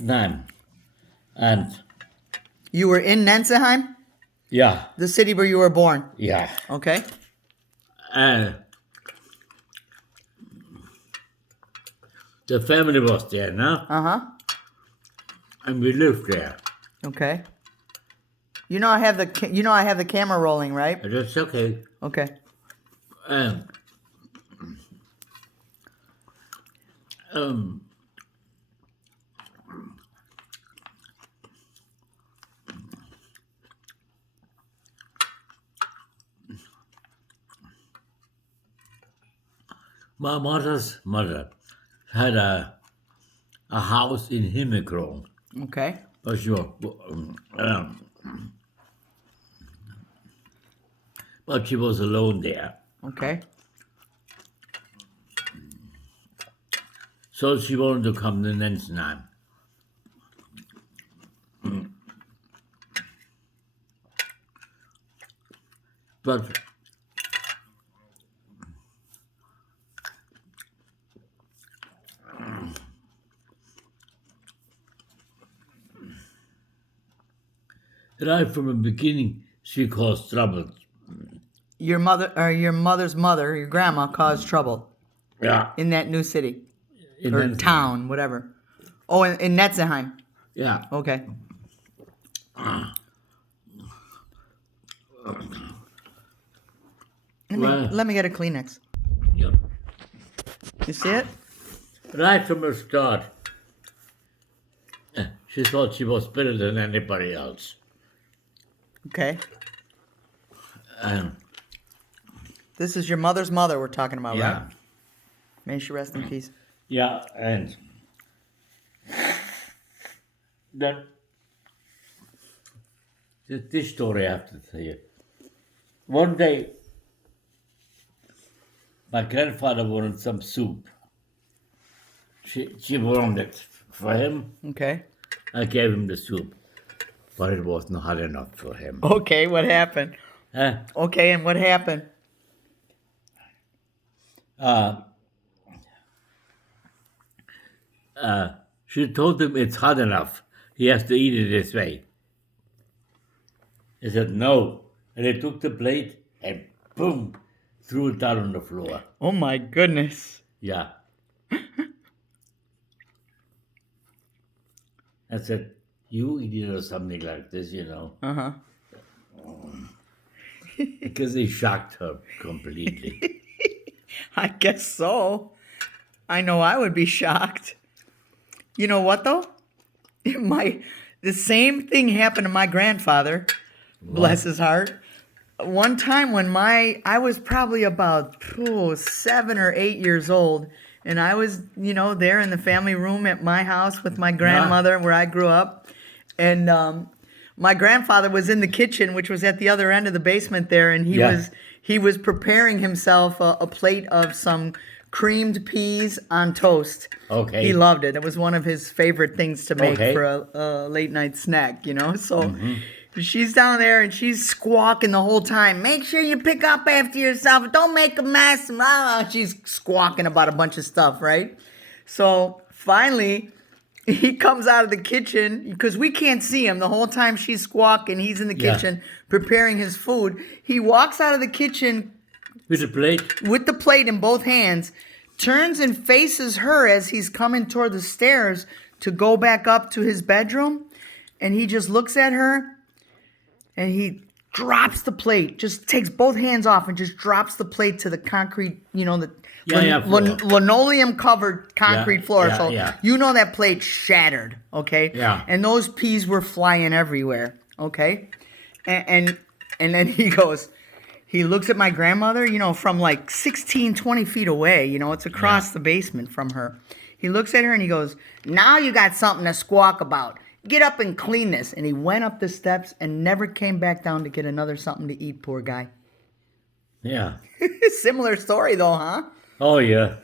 Nenzenheim. And You were in Nenzenheim, yeah, the city where you were born. yeah. Okay. And the family was there, no? Uh-huh. And we lived there. Okay. You know I have the camera rolling, right? And that's okay. Okay. Um, um, my mother's mother had a house in Himmelkron. Okay. But but she was alone there. Okay. So she wanted to come to Nenzenheim. But right from the beginning, she caused trouble. Your mother's mother, your grandma, caused trouble Yeah. in that new city In or Nenzenheim. town, whatever. Oh, in Netzenheim. Yeah. Okay. Let me get a Kleenex. Yeah. You see it? Right from the start, she thought she was better than anybody else. Okay. Um, This is your mother's mother we're talking about, yeah. right? May she rest in peace. Yeah, and that this story I have to tell you. One day, my grandfather wanted some soup. She warmed it for him. Okay. I gave him the soup, but it was not hot enough for him. Okay, what happened? Huh? Okay, and what happened? She told him it's hot enough. He has to eat it this way. He said no, and he took the plate and boom, threw it down on the floor. Oh my goodness. Yeah. I said, you eat it or something like this, you know. Uh-huh. Because he shocked her completely. I guess so. I know I would be shocked. You know what though? The same thing happened to my grandfather. Bless his heart. One time when I was probably about 7 or 8 years old, and I was, there in the family room at my house with my grandmother where I grew up, and my grandfather was in the kitchen, which was at the other end of the basement there, and he was preparing himself a plate of some creamed peas on toast. Okay. He loved it. It was one of his favorite things to make Okay. for a late night snack, So she's down there and she's squawking the whole time. Make sure you pick up after yourself. Don't make a mess. She's squawking about a bunch of stuff, right? So finally, he comes out of the kitchen because we can't see him the whole time she's squawking. He's in the kitchen preparing his food. He walks out of the kitchen With a plate? with the plate in both hands, turns and faces her as he's coming toward the stairs to go back up to his bedroom. And he just looks at her and he drops the plate, just takes both hands off and just drops the plate to the concrete, the linoleum covered concrete floor. So that plate shattered, okay? Yeah. And those peas were flying everywhere, okay? And then he looks at my grandmother, from like 16, 20 feet away. It's across the basement from her. He looks at her and he goes, now you got something to squawk about. Get up and clean this. And he went up the steps and never came back down to get another something to eat, poor guy. Yeah. Similar story though, huh? Oh, yeah.